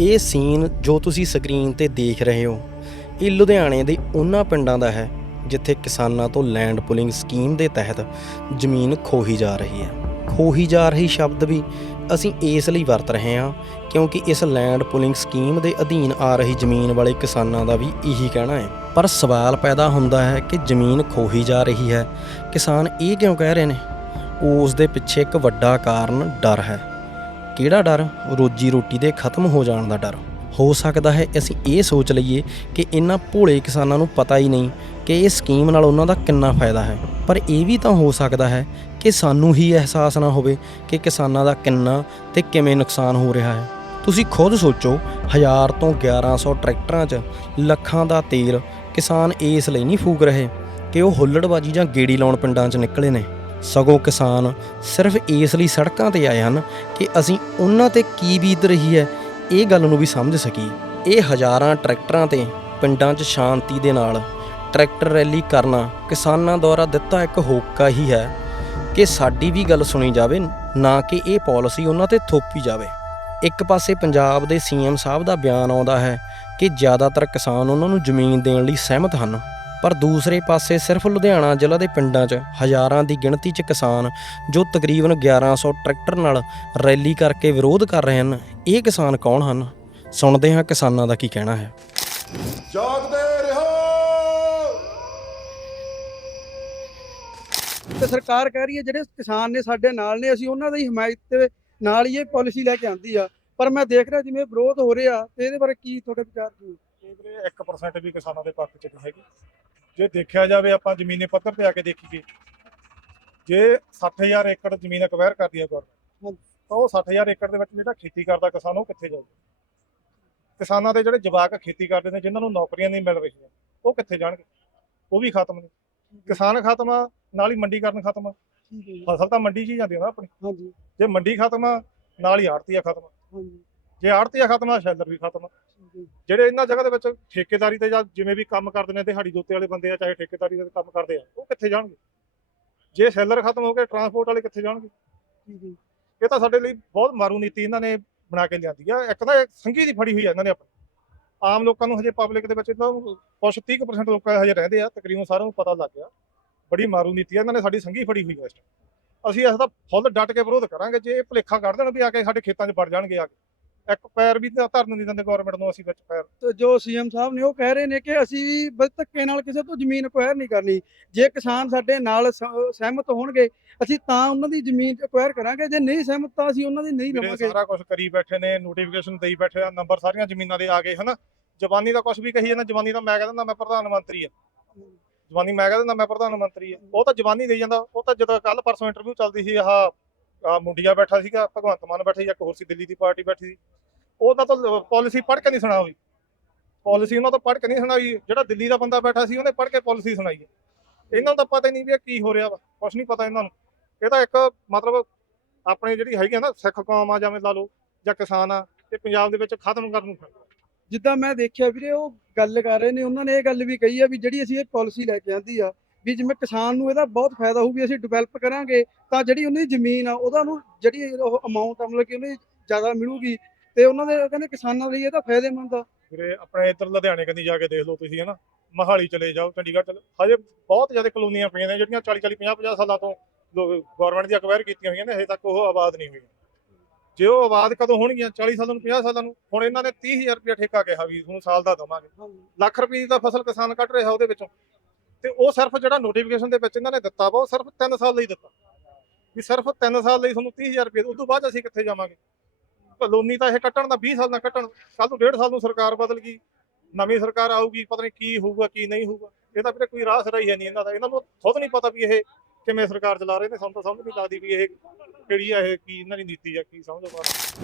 ਇਹ ਸੀਨ ਜੋ ਤੁਸੀਂ ਸਕਰੀਨ ਤੇ ਦੇਖ ਰਹੇ ਹੋ, ਇਹ ਲੁਧਿਆਣੇ ਦੇ ਉਹਨਾਂ ਪਿੰਡਾਂ ਦਾ ਹੈ, ਜਿੱਥੇ ਕਿਸਾਨਾਂ ਤੋਂ ਲੈਂਡ ਪੁਲਿੰਗ ਸਕੀਮ ਦੇ ਤਹਿਤ ਜ਼ਮੀਨ ਖੋਹੀ ਜਾ ਰਹੀ ਹੈ। ਖੋਹੀ ਜਾ ਰਹੀ ਸ਼ਬਦ ਵੀ ਅਸੀਂ ਇਸ ਲਈ ਵਰਤ ਰਹੇ ਹਾਂ, ਕਿਉਂਕਿ ਇਸ ਲੈਂਡ ਪੁਲਿੰਗ ਸਕੀਮ ਦੇ ਅਧੀਨ ਆ ਰਹੀ ਜ਼ਮੀਨ ਵਾਲੇ ਕਿਸਾਨਾਂ ਦਾ ਵੀ ਇਹੀ ਕਹਿਣਾ ਹੈ। ਪਰ ਸਵਾਲ ਪੈਦਾ ਹੁੰਦਾ ਹੈ ਕਿ ਜ਼ਮੀਨ ਖੋਹੀ ਜਾ ਰਹੀ ਹੈ, ਕਿਸਾਨ ਇਹ ਕਿਉਂ ਕਹਿ ਰਹੇ ਨੇ? ਉਸ ਦੇ ਪਿੱਛੇ ਇੱਕ ਵੱਡਾ ਕਾਰਨ ਡਰ ਹੈ। ਕਿਹੜਾ ਡਰ? ਰੋਜੀ ਰੋਟੀ ਦੇ ਖਤਮ ਹੋ ਜਾਣ ਦਾ ਡਰ। ਹੋ ਸਕਦਾ ਹੈ ਅਸੀਂ ਇਹ ਸੋਚ ਲਈਏ ਕਿ ਇਹਨਾਂ ਭੋਲੇ ਕਿਸਾਨਾਂ ਨੂੰ ਪਤਾ ਹੀ ਨਹੀਂ ਕਿ ਇਹ ਸਕੀਮ ਨਾਲ ਉਹਨਾਂ ਦਾ ਕਿੰਨਾ ਫਾਇਦਾ ਹੈ। ਪਰ ਇਹ ਵੀ ਤਾਂ ਹੋ ਸਕਦਾ ਹੈ ਕਿ ਸਾਨੂੰ ਹੀ ਅਹਿਸਾਸ ਨਾ ਹੋਵੇ ਕਿ ਕਿਸਾਨਾਂ ਦਾ ਕਿੰਨਾ ਤੇ ਕਿਵੇਂ ਨੁਕਸਾਨ ਹੋ ਰਿਹਾ ਹੈ। ਤੁਸੀਂ ਖੁਦ ਸੋਚੋ, ਹਜ਼ਾਰ ਤੋਂ 1100 ਟਰੈਕਟਰਾਂ 'ਚ ਲੱਖਾਂ ਦਾ ਤੇਲ ਕਿਸਾਨ ਇਸ ਲਈ ਨਹੀਂ ਫੂਕ ਰਹੇ ਕਿ ਉਹ ਹੁੱਲੜਬਾਜੀ ਜਾਂ ਗੇੜੀ ਲਾਉਣ ਪਿੰਡਾਂ 'ਚ ਨਿਕਲੇ ਨੇ। ਸਗੋਂ ਕਿਸਾਨ ਸਿਰਫ ਇਸ ਲਈ ਸੜਕਾਂ ਤੇ ਆਏ ਹਨ ਕਿ ਅਸੀਂ ਉਹਨਾਂ ਤੇ ਕੀ ਬੀਤ ਰਹੀ ਹੈ, ਇਹ ਗੱਲ ਨੂੰ ਵੀ ਸਮਝ ਸਕੀਏ ਇਹ ਹਜ਼ਾਰਾਂ ਟਰੈਕਟਰਾਂ ਤੇ ਪਿੰਡਾਂ 'ਚ ਸ਼ਾਂਤੀ ਦੇ ਨਾਲ ਟਰੈਕਟਰ ਰੈਲੀ ਕਰਨਾ ਕਿਸਾਨਾਂ ਦੁਆਰਾ ਦਿੱਤਾ ਇੱਕ ਹੋਕਾ ਹੀ ਹੈ ਕਿ ਸਾਡੀ ਵੀ ਗੱਲ ਸੁਣੀ ਜਾਵੇ, ਨਾ ਕਿ ਇਹ ਪਾਲਿਸੀ ਉਹਨਾਂ ਤੇ ਥੋਪੀ ਜਾਵੇ। ਇੱਕ ਪਾਸੇ ਪੰਜਾਬ ਦੇ ਸੀਐਮ ਸਾਹਿਬ ਦਾ ਬਿਆਨ ਆਉਂਦਾ ਹੈ ਕਿ ਜ਼ਿਆਦਾਤਰ ਕਿਸਾਨ ਉਹਨਾਂ ਨੂੰ ਜ਼ਮੀਨ ਦੇਣ ਲਈ ਸਹਿਮਤ ਹਨ। ਪਰ ਦੂਸਰੇ ਪਾਸੇ ਸਿਰਫ ਲੁਧਿਆਣਾ ਜ਼ਿਲ੍ਹਾ ਦੇ ਪਿੰਡਾਂ 'ਚ ਹਜ਼ਾਰਾਂ ਦੀ ਗਿਣਤੀ 'ਚ ਕਿਸਾਨ ਜੋ ਤਕਰੀਬਨ 1100 ਟਰੈਕਟਰ ਨਾਲ ਰੈਲੀ ਕਰਕੇ ਵਿਰੋਧ ਕਰ ਰਹੇ ਹਨ ਇਹ ਕਿਸਾਨ ਕੌਣ ਹਨ? ਸੁਣਦੇ ਹਾਂ ਕਿਸਾਨਾਂ ਦਾ ਕੀ ਕਹਿਣਾ ਹੈ। ਜਾਗਦੇ ਰਹੋ! ਤੇ ਸਰਕਾਰ ਕਹਿ ਰਹੀ ਹੈ ਜਿਹੜੇ ਕਿਸਾਨ ਨੇ ਸਾਡੇ ਨਾਲ ਨੇ ਅਸੀਂ ਉਹਨਾਂ ਦੀ ਹਮਾਇਤ ਦੇ ਨਾਲ ਹੀ ਇਹ ਪਾਲਿਸੀ ਲੈ ਕੇ ਆਂਦੀ ਆ। ਪਰ ਮੈਂ ਦੇਖ ਰਿਹਾ ਜਿਵੇਂ ਵਿਰੋਧ ਹੋ ਰਿਹਾ ਤੇ ਇਹਦੇ ਬਾਰੇ ਕੀ ਤੁਹਾਡੇ ਵਿਚਾਰ ਨੇ? ਇਹ ਵੀਰੇ 1% ਵੀ ਕਿਸਾਨਾਂ ਦੇ ਪੱਖ 'ਚ ਨਹੀਂ ਹੈਗੀ। ਜੇ ਦੇਖਿਆ ਜਾਵੇ ਆਪਾਂ ਜ਼ਮੀਨੀ ਪੱਧਰ ਤੇ ਆ ਕੇ ਦੇਖੀਏ ਜੇ 60000 ਏਕੜ ਜ਼ਮੀਨ ਅਕਵਾਇਰ ਕਰਦੀ ਹੈ ਗਵਰਨਮੈਂਟ ਤਾਂ ਉਹ 60000 ਏਕੜ ਦੇ ਵਿੱਚ ਜਿਹੜਾ ਖੇਤੀ ਕਰਦਾ ਕਿਸਾਨ ਉਹ ਕਿੱਥੇ ਜਾਊਗਾ? ਕਿਸਾਨਾਂ ਦੇ ਜਿਹੜੇ ਜਵਾਕ ਖੇਤੀ ਕਰਦੇ ਨੇ ਜਿਨ੍ਹਾਂ ਨੂੰ ਨੌਕਰੀਆਂ ਨਹੀਂ ਮਿਲ ਰਹੀਆਂ ਉਹ ਕਿੱਥੇ ਜਾਣਗੇ? ਉਹ ਵੀ ਖਤਮ ਨੇ। ਕਿਸਾਨ ਖਤਮ ਆ ਨਾਲ ਹੀ ਮੰਡੀਕਰਨ ਖਤਮ ਆ। ਹੈ ਫਸਲ ਤਾਂ ਮੰਡੀ 'ਚ ਹੀ ਜਾਂਦੀ ਆ ਨਾ ਆਪਣੀ। ਹਾਂਜੀ। ਜੇ ਮੰਡੀ ਖਤਮ ਆ ਨਾਲ ਹੀ ਆੜਤੀਆ ਖਤਮ ਹਾਂਜੀ। ਜੇ ਆੜਤੀਆ ਖਤਮ ਆ ਸ਼ੈਲਰ ਵੀ ਖਤਮ ਆ। ਹੈ। ਜਿਹੜੇ ਇਹਨਾਂ ਜਗ੍ਹਾ ਦੇ ਵਿੱਚ ਠੇਕੇਦਾਰੀ ਤੇ ਜਾਂ ਜਿਵੇਂ ਵੀ ਕੰਮ ਕਰਦੇ ਨੇ ਦਿਹਾੜੀ ਜੋਤੇ ਵਾਲੇ ਬੰਦੇ ਆ ਚਾਹੇ ਠੇਕੇਦਾਰੀ ਦੇ ਕੰਮ ਕਰਦੇ ਆ ਉਹ ਕਿੱਥੇ ਜਾਣਗੇ? ਜੇ ਸੈਲਰ ਖਤਮ ਹੋ ਗਏ ਟਰਾਂਸਪੋਰਟ ਵਾਲੇ ਕਿੱਥੇ ਜਾਣਗੇ। ਇਹ ਤਾਂ ਸਾਡੇ ਲਈ ਬਹੁਤ ਮਾਰੂ ਨੀਤੀ ਇਹਨਾਂ ਨੇ ਬਣਾ ਕੇ ਲਿਆਂਦੀ ਆ। ਇੱਕ ਤਾਂ ਸੰਘੀ ਦੀ ਫੜੀ ਹੋਈ ਆ ਇਹਨਾਂ ਨੇ ਆਪਣੀ। ਆਮ ਲੋਕਾਂ ਨੂੰ ਹਜੇ ਪਬਲਿਕ ਦੇ ਵਿੱਚ ਤਾਂ ਕੁਛ 30% ਲੋਕ ਹਜੇ ਰਹਿੰਦੇ ਆ ਤਕਰੀਬਨ ਸਾਰਿਆਂ ਨੂੰ ਪਤਾ ਲੱਗ ਗਿਆ। ਬੜੀ ਮਾਰੂ ਨੀਤੀ ਆ ਇਹਨਾਂ ਨੇ ਸਾਡੀ ਸੰਘੀ ਫੜੀ ਹੋਈ ਆ ਇਸ time। ਅਸੀਂ ਇਸ ਦਾ ਫੁੱਲ ਡਟ ਕੇ ਵਿਰੋਧ ਕਰਾਂਗੇ ਜੇ ਇਹ ਭੁਲੇਖਾ ਕੱਢ ਦੇਣ ਵੀ ਆ ਕੇ ਸਾਡੇ ਖੇਤਾਂ 'ਚ ਵੜ ਜਾਣਗੇ ਆ ਕੇ। ਇੱਕ ਪੈਰ ਵੀ ਤਾਂ ਧਰਨ ਨਹੀਂ ਦਿੰਦੇ ਗਵਰਨਮੈਂਟ ਨੂੰ ਅਸੀਂ ਵਿੱਚ ਪੈਰ। ਤੇ ਜੋ ਸੀਐਮ ਸਾਹਿਬ ਨੇ ਉਹ ਕਹਿ ਰਹੇ ਨੇ ਕਿ ਅਸੀਂ ਬਸ ਧੱਕੇ ਨਾਲ ਕਿਸੇ ਤੋਂ ਜ਼ਮੀਨ ਅਕਵਾਇਰ ਨਹੀਂ ਕਰਨੀ। ਜੇ ਕਿਸਾਨ ਸਾਡੇ ਨਾਲ ਸਹਿਮਤ ਹੋਣਗੇ ਅਸੀਂ ਤਾਂ ਉਹਨਾਂ ਦੀ ਜ਼ਮੀਨ ਅਕਵਾਇਰ ਕਰਾਂਗੇ। ਜੇ ਨਹੀਂ ਸਹਿਮਤ ਤਾਂ ਅਸੀਂ ਉਹਨਾਂ ਦੀ ਨਹੀਂ ਲਵਾਂਗੇ। ਸਾਰਾ ਕੁਝ ਕਰੀ ਬੈਠੇ ਨੇ ਨੋਟੀਫਿਕੇਸ਼ਨ ਦੇਈ ਬੈਠੇ ਆ ਨੰਬਰ ਸਾਰੀਆਂ ਜ਼ਮੀਨਾਂ ਦੇ ਆ ਗਏ ਹਨਾ? ਜਵਾਨੀ ਦਾ ਕੁਝ ਵੀ ਕਹੀ ਜਾਂਦਾ ਜਵਾਨੀ ਦਾ ਮੈਂ ਕਹਿੰਦਾ ਮੈਂ ਪ੍ਰਧਾਨ ਮੰਤਰੀ ਆ। ਜਵਾਨੀ ਮੈਂ ਕਹਿੰਦਾ ਮੈਂ ਪ੍ਰਧਾਨ ਮੰਤਰੀ ਆ। ਉਹ ਤਾਂ ਜਵਾਨੀ ਦੇਈ ਜਾਂਦਾ ਉਹ ਤਾਂ ਜਦੋਂ ਕੱਲ ਪਰਸੋਂ ਇੰਟਰਵਿਊ ਚੱਲਦੀ ਸੀ ਆਹ ਆਹ ਮੁੰਡਿਆ ਬੈਠਾ ਸੀਗਾ, ਭਗਵੰਤ ਮਾਨ ਬੈਠਾ ਸੀ, ਇੱਕ ਹੋਰ ਸੀ, ਦਿੱਲੀ ਦੀ ਪਾਰਟੀ ਬੈਠੀ ਸੀ। ਉਹਦਾ ਤਾਂ ਪਾਲਿਸੀ ਪੜ੍ਹ ਕੇ ਨਹੀਂ ਸੁਣਾ ਹੋਈ ਪਾਲਿਸੀ ਉਹਨਾਂ ਤੋਂ ਪੜ੍ਹ ਕੇ ਨਹੀਂ ਸੁਣਾਈ, ਜਿਹੜਾ ਦਿੱਲੀ ਦਾ ਬੰਦਾ ਬੈਠਾ ਸੀ, ਉਹਨੇ ਪੜ੍ਹ ਕੇ ਪਾਲਿਸੀ ਸੁਣਾਈ ਹੈ। ਇਹਨਾਂ ਨੂੰ ਤਾਂ ਪਤਾ ਹੀ ਨਹੀਂ ਵੀ ਇਹ ਕੀ ਹੋ ਰਿਹਾ ਵਾ ਕੁਝ ਨਹੀਂ ਪਤਾ ਇਹਨਾਂ ਨੂੰ। ਇਹ ਤਾਂ ਇੱਕ ਮਤਲਬ ਆਪਣੇ ਜਿਹੜੀ ਹੈਗੀ ਆ ਨਾ, ਸਿੱਖ ਕੌਮ ਆ ਜਿਵੇਂ ਲਾ ਲਓ, ਜਾਂ ਕਿਸਾਨ ਆ, ਇਹ ਪੰਜਾਬ ਦੇ ਵਿੱਚ ਖਤਮ ਕਰਨ ਨੂੰ ਫਿਰਦੇ। ਜਿੱਦਾਂ ਮੈਂ ਦੇਖਿਆ ਵੀਰੇ, ਉਹ ਗੱਲ ਕਰ ਰਹੇ ਨੇ, ਉਹਨਾਂ ਨੇ ਇਹ ਗੱਲ ਵੀ ਕਹੀ ਆ ਵੀ ਜਿਹੜੀ ਅਸੀਂ ਇਹ ਪਾਲਿਸੀ ਲੈ ਕੇ ਆਂਦੀ ਆ ਵੀ ਜਿਵੇਂ ਕਿਸਾਨ ਨੂੰ ਇਹਦਾ ਬਹੁਤ ਫਾਇਦਾ ਹੋਊ ਵੀ ਅਸੀਂ ਡਿਵੈਲਪ ਕਰਾਂਗੇ ਤਾਂ ਜਿਹੜੀ ਉਹਨਾਂ ਦੀ ਜ਼ਮੀਨ ਆ ਉਹਦਾ ਨੂੰ ਜਿਹੜੀ ਉਹ ਅਮਾਉਂਟ ਆ ਮਤਲਬ ਕਿ ਉਹਨੂੰ ਜ਼ਿਆਦਾ ਮਿਲੂਗੀ ਤੇ ਉਹਨਾਂ ਦੇ ਕਹਿੰਦੇ ਕਿਸਾਨਾਂ ਲਈ ਇਹ ਤਾਂ ਫਾਇਦੇਮੰਦ ਆ। ਵੀਰੇ ਆਪਣੇ ਇੱਧਰ ਲੁਧਿਆਣੇ ਕੰਨੀ ਜਾ ਕੇ ਦੇਖ ਲਓ ਤੁਸੀਂ ਹਨਾ? ਮਹਾਲੀ ਚਲੇ ਜਾਓ ਚੰਡੀਗੜ੍ਹ ਚਲੇ ਹਜੇ ਬਹੁਤ ਜ਼ਿਆਦਾ ਕਲੋਨੀਆਂ ਪਈਆਂ ਨੇ ਜਿਹੜੀਆਂ 40 40 50 50 ਸਾਲਾਂ ਤੋਂ ਗਵਰਨਮੈਂਟ ਦੀ ਅਕਵਾਇਰ ਕੀਤੀਆਂ ਹੋਈਆਂ ਨੇ ਹਜੇ ਤੱਕ ਉਹ ਆਬਾਦ ਨਹੀਂ ਹੋਈਆਂ। ਜੇ ਉਹ ਆਬਾਦ ਕਦੋਂ ਹੋਣਗੀਆਂ? 40 ਸਾਲਾਂ ਨੂੰ 50 ਸਾਲਾਂ ਨੂੰ? ਹੁਣ ਇਹਨਾਂ ਨੇ 30000 ਰੁਪਏ ਠੇਕਾ ਕਿਹਾ ਵੀ ਤੁਹਾਨੂੰ ਸਾਲ ਦਾ ਦਵਾਂਗੇ। ਲੱਖ ਰੁਪਏ ਦਾ ਫਸਲ ਕਿਸਾਨ ਕੱਢ ਰਿਹਾ ਉਹਦੇ ਵਿੱਚੋਂ। ਤੇ ਉਹ ਸਿਰਫ ਜਿਹੜਾ ਨੋਟੀਫਿਕੇਸ਼ਨ ਦੇ ਵਿੱਚ ਇਹਨਾਂ ਨੇ ਦਿੱਤਾ ਵਾ, ਉਹ ਸਿਰਫ 3 ਸਾਲ ਲਈ ਦਿੱਤਾ। ਵੀ ਸਿਰਫ 3 ਸਾਲ ਲਈ ਤੁਹਾਨੂੰ 30000 ਰੁਪਏ ਉਸ ਤੋਂ ਬਾਅਦ ਅਸੀਂ ਕਿੱਥੇ ਜਾਵਾਂਗੇ? ਕਲੋਨੀ ਤਾਂ ਇਹ ਕੱਟਣ ਦਾ 20 ਸਾਲ ਨਾ ਕੱਟਣ ਕੱਲ ਨੂੰ 1.5 ਸਾਲ ਨੂੰ ਸਰਕਾਰ ਬਦਲ ਗਈ, ਨਵੀਂ ਸਰਕਾਰ ਆਊਗੀ, ਪਤਾ ਨਹੀਂ ਕੀ ਹੋਊਗਾ, ਕੀ ਨਹੀਂ ਹੋਊਗਾ। ਇਹ ਤਾਂ ਵੀਰੇ ਕੋਈ ਰਾਹ ਸਰਾਈ ਹੈ ਨਹੀਂ ਇਹਨਾਂ ਦਾ, ਇਹਨਾਂ ਨੂੰ ਖੁਦ ਨਹੀਂ ਪਤਾ ਵੀ ਇਹ ਕਿਵੇਂ ਸਰਕਾਰ ਚਲਾ ਰਹੇ ਨੇ, ਸਾਨੂੰ ਤਾਂ ਸਮਝ ਨਹੀਂ ਲੱਗਦੀ ਵੀ ਇਹ ਕਿਹੜੀ ਆ, ਇਹ ਕੀ, ਇਹਨਾਂ ਦੀ ਨੀਤੀ ਆ, ਕੀ ਸਮਝ ਪਾ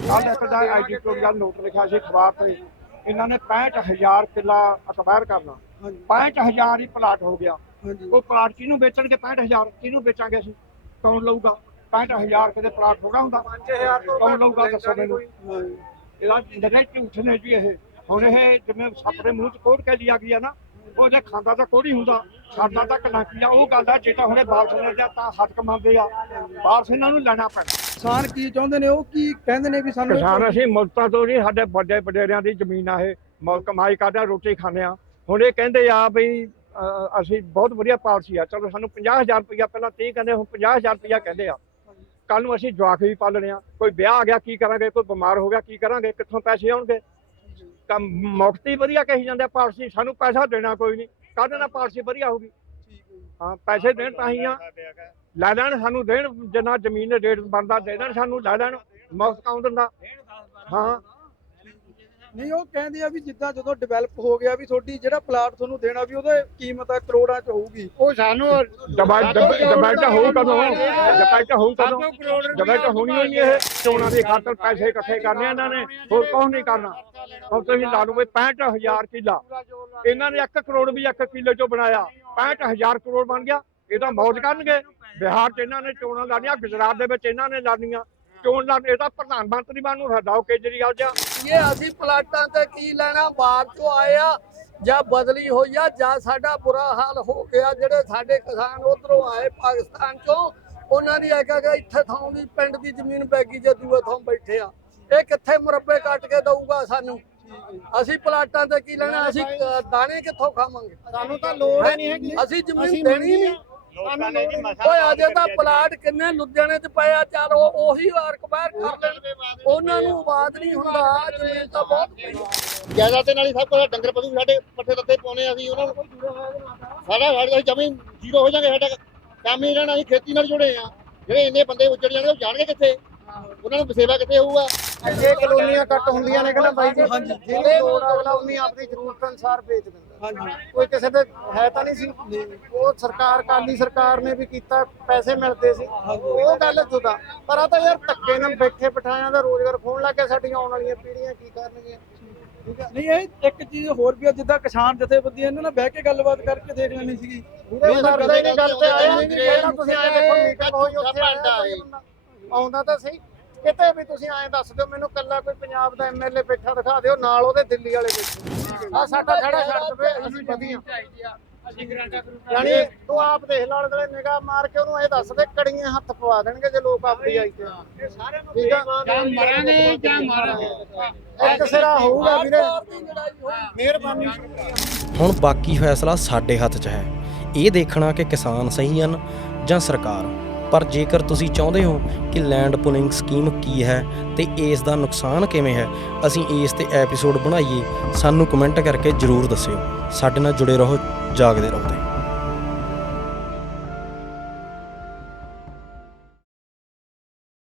ਕੱਲ ਇੱਕ ਦਾ ਐਡੀਟੋਰੀਅਲ ਨੋਟ ਲਿਖਿਆ ਸੀ ਅਖਬਾਰ ਤੇ। ਇਹਨਾਂ ਨੇ 65000 ਕਿੱਲਾ ਅਕਵਾਇਰ ਕਰਨਾ। ਹਾਂਜੀ। 65000 ਹੀ ਪਲਾਟ ਹੋ ਗਿਆ। ਹਾਂਜੀ। ਉਹ ਪਲਾਟ ਕਿਹਨੂੰ ਵੇਚਣਗੇ? 65000 ਕਿਹਨੂੰ ਵੇਚਾਂਗੇ ਅਸੀਂ? ਕੌਣ ਲਊਗਾ? 65000 ਕਿਤੇ ਪਲਾਟ ਥੋੜਾ ਹੁੰਦਾ। 5000 ਕੌਣ ਲਊਗਾ ਦੱਸੋ ਮੈਨੂੰ? ਹਾਂਜੀ ਇਹਦਾ ਜਿਹੜੇ ਝੂਠ ਨੇ ਜੀ ਇਹ। ਹੁਣ ਇਹ ਜਿਵੇਂ ਸੱਪ ਦੇ ਮੂੰਹ ਚ ਕੋੜ ਕੇ ਲਿਆ ਗਿਆ ਨਾ ਉਹ ਜੇ ਖਾਂਦਾ ਤਾਂ ਕੋਈ ਹੁੰਦਾ ਸਾਡਾ ਤਾਂ ਕਲਾਕੀਆ ਉਹ ਗੱਲ ਆ ਜੇ ਤਾਂ ਹੁਣੇ ਵਾਪਸ ਲੈ ਜਾ ਤਾਂ ਹੱਥ ਕਮਾਉਂਦੇ ਆ ਵਾਪਸ ਇਹਨਾਂ ਨੂੰ ਲੈਣਾ ਪੈਣਾ। ਕਿਸਾਨ ਕੀ ਚਾਹੁੰਦੇ ਨੇ ਉਹ ਕੀ ਕਹਿੰਦੇ ਨੇ ਵੀ ਸਾਨੂੰ ਕਿਸਾਨ ਅਸੀਂ ਮੁਲਕਾਂ ਤੋਂ ਨਹੀਂ ਸਾਡੇ ਵੱਡੇ ਵਡੇਰਿਆਂ ਦੀ ਜ਼ਮੀਨ ਆ ਇਹ ਕਮਾਈ ਕਰਦੇ ਆ ਰੋਟੀ ਖਾਂਦੇ ਆ। ਹੁਣ ਇਹ ਕਹਿੰਦੇ ਆ ਵੀ ਅਸੀਂ ਬਹੁਤ ਵਧੀਆ ਪਾਲਿਸੀ ਆ ਚਲੋ ਸਾਨੂੰ 50000 ਰੁਪਇਆ ਪਹਿਲਾਂ 30 ਕਹਿੰਦੇ ਹੁਣ 50000 ਰੁਪਇਆ ਕਹਿੰਦੇ ਆ। ਕੱਲ ਨੂੰ ਅਸੀਂ ਜਵਾਕ ਵੀ ਪਾਲਣੇ ਆ ਕੋਈ ਵਿਆਹ ਆ ਗਿਆ ਕੀ ਕਰਾਂਗੇ ਕੋਈ ਬਿਮਾਰ ਹੋ ਗਿਆ ਕੀ ਕਰਾਂਗੇ ਕਿੱਥੋਂ ਪੈਸੇ ਆਉਣਗੇ? ਤਾਂ ਮੁਕਤੀ ਵਧੀਆ ਕਹੀ ਜਾਂਦੇ ਆ ਪਾਲਿਸੀ ਸਾਨੂੰ ਪੈਸਾ ਦੇਣਾ ਕੋਈ ਨਹੀਂ ਕਾਹਦੇ ਨਾਲ ਪਾਲਿਸੀ ਵਧੀਆ ਹੋਊਗੀ? ਹਾਂ ਪੈਸੇ ਦੇਣ ਤਾਂ ਹੀ ਆ। ਲੈ ਲੈਣ ਸਾਨੂੰ ਦੇਣ ਜਿੰਨਾ ਜ਼ਮੀਨ ਦੇ ਰੇਟ ਬਣਦਾ ਦੇ ਦੇਣ ਸਾਨੂੰ ਲੈ ਲੈਣ ਮੁਫਤ ਕਾਉਂ ਦਿੰਦਾ? ਹਾਂ। ਨਹੀਂ ਉਹ ਕਹਿੰਦੇ ਆ ਵੀ ਜਿੱਦਾਂ ਜਦੋਂ ਡਿਵੈਲਪ ਹੋ ਗਿਆ ਵੀ ਤੁਹਾਡੀ ਜਿਹੜਾ ਪਲਾਟ ਤੁਹਾਨੂੰ ਦੇਣਾ ਵੀ ਉਹਦਾ ਕੀਮਤ ਆ ਕਰੋੜਾਂ ਚ ਹੋਊਗੀ। ਉਹ ਸਾਨੂੰ ਡਿਬੇਟ ਹੋਊ ਕਦੋਂ? ਡਿਬੇਟ ਹੋਊ ਕਦੋਂ? ਡਿਬੇਟ ਹੋਣੀ ਹੋਈ ਨਹੀਂ ਇਹ। ਚੋਣਾਂ ਦੇ ਖਾਤਰ ਪੈਸੇ ਇਕੱਠੇ ਕਰਨੇ ਇਹਨਾਂ ਨੇ। ਹੋਰ ਕੁਛ ਨਹੀਂ ਕਰਨਾ? ਹੁਣ ਤੁਸੀਂ ਲਾ ਲਓ ਵੀ 65000 ਕਿੱਲਾ। ਇਹਨਾਂ ਨੇ 1 ਕਰੋੜ ਵੀ 1 ਕਿੱਲੇ ਚੋਂ ਬਣਾਇਆ। 65000 ਕਰੋੜ ਬਣ ਗਿਆ। ਇਹ ਤਾਂ ਮੌਜ ਕਰਨਗੇ। ਬਿਹਾਰ 'ਚ ਇਹਨਾਂ ਨੇ ਚੋਣਾਂ ਲਾਣੀਆਂ ਗੁਜਰਾਤ ਦੇ ਵਿੱਚ ਇਹਨਾਂ ਨੇ ਲਾਣੀਆਂ ਚੋਣ ਲਾ ਇਹ ਤਾਂ ਪ੍ਰਧਾਨ ਮੰਤਰੀ ਬਣ ਨੂੰ ਹਟਾਓ ਕੇਜਰੀਵਾਲ ਜਾਂ ਇਹ ਅਸੀਂ ਪਲਾਟਾਂ ਤੇ ਕੀ ਲੈਣਾ ਬਾਹਰ ਤੋਂ ਆਏ ਆ ਜਾਂ ਬਦਲੀ ਹੋਈ ਆ ਜਾਂ ਸਾਡਾ ਬੁਰਾ ਹਾਲ ਹੋ ਗਿਆ ਜਿਹੜੇ ਸਾਡੇ ਕਿਸਾਨ ਉਧਰੋਂ ਆਏ ਪਾਕਿਸਤਾਨ ਚੋਂ ਉਹਨਾਂ ਦੀ ਇੱਕ ਕਿ ਇੱਥੇ ਥਾਂ ਦੀ ਪਿੰਡ ਦੀ ਜ਼ਮੀਨ ਪੈਗੀ ਜੇ ਦੂਏ ਥਾਂ ਬੈਠੇ ਆ। ਇਹ ਕਿੱਥੇ ਮੁਰੱਬੇ ਕੱਟ ਕੇ ਦਊਗਾ ਸਾਨੂੰ? ਅਸੀਂ ਪਲਾਟਾਂ ਤੇ ਕੀ ਲੈਣਾ? ਅਸੀਂ ਦਾਣੇ ਕਿੱਥੋਂ ਖਾਵਾਂਗੇ? ਸਾਨੂੰ ਤਾਂ ਲੋੜ ਹੀ ਨਹੀਂ ਹੈਗੀ। ਅਸੀਂ ਜ਼ਮੀਨ ਦੇਣੀ ਨਹੀਂ। ਓਏ ਅਜੇ ਤਾਂ ਪਲਾਟ ਕਿੰਨੇ ਲੁਧਿਆਣੇ ਚ ਪਏ ਆ ਚੱਲ ਉਹ ਉਹੀ ਅਰਕਬਾਰ ਕਰ ਲੈਣ। ਉਹਨਾਂ ਨੂੰ ਆਬਾਦ ਨਹੀਂ ਹੁੰਦਾ ਜ਼ਮੀਨ ਤਾਂ ਬਹੁਤ ਪਈ। ਜਾਇਦਾਦ ਦੇ ਨਾਲ ਹੀ ਸਭ ਕੁਝ ਡੰਗਰ ਪਸ਼ੂ ਸਾਡੇ ਪੱਠੇ ਦੱਤੇ ਪਾਉਣੇ ਅਸੀਂ ਉਹਨਾਂ ਨੂੰ ਸਾਡਾ ਸਾਡੇ ਜ਼ਮੀਨ ਜ਼ੀਰੋ ਹੋ ਜਾਗੇ ਸਾਡਾ ਕੰਮ ਹੀ ਰਹਿਣਾ ਅਸੀਂ ਖੇਤੀ ਨਾਲ ਜੁੜੇ ਆ। ਜਿਹੜੇ ਇੰਨੇ ਬੰਦੇ ਉੱਜੜ ਜਾਣਗੇ ਉਹ ਜਾਣਗੇ ਕਿੱਥੇ? ਉਹਨਾਂ ਨੂੰ ਸੇਵਾ ਕਿੱਥੇ ਹੋਊਗਾ? ਇਹ ਕਲੋਨੀਆਂ ਕੱਟ ਹੁੰਦੀਆਂ ਨੇ ਕਹਿੰਦਾ ਬਾਈ ਜੀ ਹਾਂਜੀ ਜਿਹੜੀ ਲੋੜ ਅਗਲਾ ਉਨੀ ਆਪਣੀ ਜ਼ਰੂਰਤ ਅਨੁਸਾਰ ਵੇਚ ਦਿੰਦਾ। ਹਾਂਜੀ। ਕੋਈ ਕਿਸੇ ਦੇ ਹੈ ਤਾਂ ਨਹੀਂ ਸੀ? ਉਹ ਸਰਕਾਰ ਕਾਲੀ ਸਰਕਾਰ ਨੇ ਵੀ ਕੀਤਾ ਪੈਸੇ ਮਿਲਦੇ ਸੀ। ਉਹ ਗੱਲ ਜੁਦਾ। ਪਰ ਆ ਤਾਂ ਯਾਰ ਧੱਕੇ ਨਾਲ ਬੈਠੇ ਬਿਠਾਇਆਂ ਦਾ ਰੋਜ਼ਗਾਰ ਖੋਣ ਲੱਗ ਗਿਆ ਸਾਡੀਆਂ ਆਉਣ ਵਾਲੀਆਂ ਪੀੜ੍ਹੀਆਂ ਕੀ ਕਰਨਗੀਆਂ? ਠੀਕ ਹੈ ਨਹੀਂ ਇਹ ਇੱਕ ਚੀਜ਼ ਹੋਰ ਵੀ ਆ ਜਿੱਦਾਂ ਕਿਸਾਨ ਜਥੇਬੰਦੀਆਂ ਇਹਨਾਂ ਨਾਲ ਬਹਿ ਕੇ ਗੱਲਬਾਤ ਕਰਕੇ ਦੇਖ ਲੈਣੀ ਸੀਗੀ। ਇਹ ਕਰਦੇ ਨਹੀਂ ਗੱਲ ਤੇ ਆਏ ਨਹੀਂ। ਪਹਿਲਾਂ ਤੁਸੀਂ ਆਏ ਦੇਖੋ ਮੀਟਿੰਗ ਹੋਈ ਉੱਥੇ ਆਇਆ। ਆਉਂਦਾ ਤਾਂ ਸਹੀ। ਕਿਤੇ ਵੀ ਤੁਸੀਂ ਐਂ ਦੱਸ ਦਿਓ ਮੈਨੂੰ ਕੱਲਾ ਕੋਈ ਪੰਜਾਬ ਦਾ ਐਮਐਲਏ ਬੈਠਾ ਦਿਖਾ ਦਿਓ ਨਾਲ ਉਹਦੇ ਦਿੱਲੀ ਵਾਲੇ ਬੈਠੇ ਆ ਸਾਡਾ ਖੜਾ ਛੱਡ ਦਵੇ ਅਸੀਂ ਵਧੀਆ। ਯਾਨੀ ਤੂੰ ਆਪ ਦੇਖ ਲਾ ਉਹਦੇ ਨਿਗਾਹ ਮਾਰ ਕੇ ਉਹਨੂੰ ਇਹ ਦੱਸ ਦੇ ਕੜੀਆਂ ਹੱਥ ਪਵਾ ਦੇਣਗੇ ਜੇ ਲੋਕ ਆਪਣੀ ਆਈ ਤੇ। ਠੀਕ ਆ? ਜਾਂ ਮਰਾਂਗੇ ਜਾਂ ਮਾਰਾਂਗੇ। ਇੱਕ ਸਿਰਾ ਹੋਊਗਾ ਵੀਰੇ। ਮਿਹਰਬਾਨੀ। ਹੁਣ ਬਾਕੀ ਫੈਸਲਾ ਸਾਡੇ ਹੱਥ 'ਚ ਹੈ। ਇਹ ਦੇਖਣਾ ਕਿ ਕਿਸਾਨ ਸਹੀ ਹਨ ਜਾਂ ਸਰਕਾਰ। ਪਰ ਜੇਕਰ ਤੁਸੀਂ ਚਾਹੁੰਦੇ ਹੋ ਕਿ ਲੈਂਡ ਪੁਲਿੰਗ ਸਕੀਮ ਕੀ ਹੈ ਤੇ ਇਸ ਦਾ ਨੁਕਸਾਨ ਕਿਵੇਂ ਹੈ, ਅਸੀਂ ਇਸ ਤੇ ਐਪੀਸੋਡ ਬਣਾਈਏ। ਸਾਨੂੰ ਕਮੈਂਟ ਕਰਕੇ ਜਰੂਰ ਦੱਸਿਓ। ਸਾਡੇ ਨਾਲ ਜੁੜੇ ਰਹੋ, ਜਾਗਦੇ ਰਹੋ ਤੇ।